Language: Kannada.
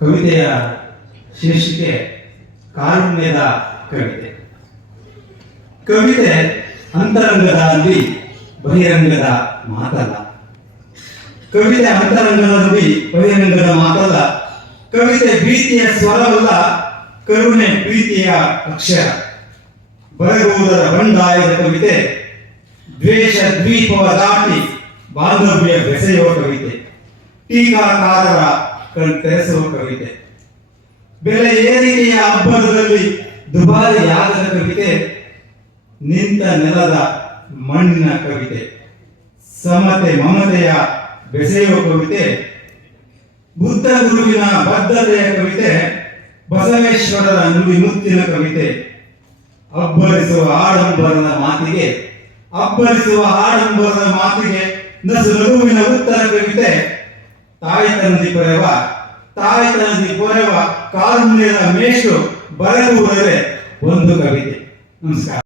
ಕವಿತೆಯ ಶೀರ್ಷಿಕೆ ಕಾರುಣ್ಯದ ಕವಿತೆ. ಕವಿತೆ ಅಂತರಂಗದ ಅಲ್ಲಿ ಬಹಿರಂಗದ ಮಾತಲ್ಲ. ಕವಿತೆ ಅಂತರಂಗದಲ್ಲಿ ಬಹಿರಂಗದ ಮಾತಲ್ಲ. ಕವಿತೆ ಭೀತಿಯ ಸ್ವರವಲ್ಲ, ಕರುಣೆ ಪ್ರೀತಿಯ ಅಕ್ಷರ. ಬರಗುವುದರ ಬಂಡಾಯದ ಕವಿತೆ, ದ್ವೇಷ ದ್ವೀಪವ ದಾಟಿ ಬಾಂಧವ್ಯ ಬೆಸೆಯುವ ಕವಿತೆ. ಟೀಕಾಕಾರರ ಕಣ್ತೆರೆಸುವ ಕವಿತೆ. ಬೆಲೆ ಏರಿಕೆಯ ಅಬ್ಬರದಲ್ಲಿ ದುಬಾರಿಯಾಗದ ಕವಿತೆ, ನಿಂತ ನೆಲದ ಮಣ್ಣಿನ ಕವಿತೆ. ಸಮತೆ ಮಮತೆಯ ಬೆಸೆಯುವ ಕವಿತೆ, ಬುದ್ಧ ಗುರುವಿನ ಬದ್ಧತೆಯ ಕವಿತೆ, ಬಸವೇಶ್ವರರ ನುಡಿ ಮುತ್ತಿನ ಕವಿತೆ. ಅಬ್ಬರಿಸುವ ಆಡಂಬರದ ಮಾತಿಗೆ, ಅಬ್ಬರಿಸುವ ಆಡಂಬರದ ಮಾತಿಗೆ ನಸು ನಗುವಿನ ಉತ್ತರ ಕವಿತೆ. ತಾಯ್ತನದಿ ಪೊರೆವ ತಂದಿ ಪೊರೆವ ಕಾರುಣ್ಯದ ಮೇಷು ಬರಗುವುದರೇ ಒಂದು ಕವಿತೆ. ನಮಸ್ಕಾರ.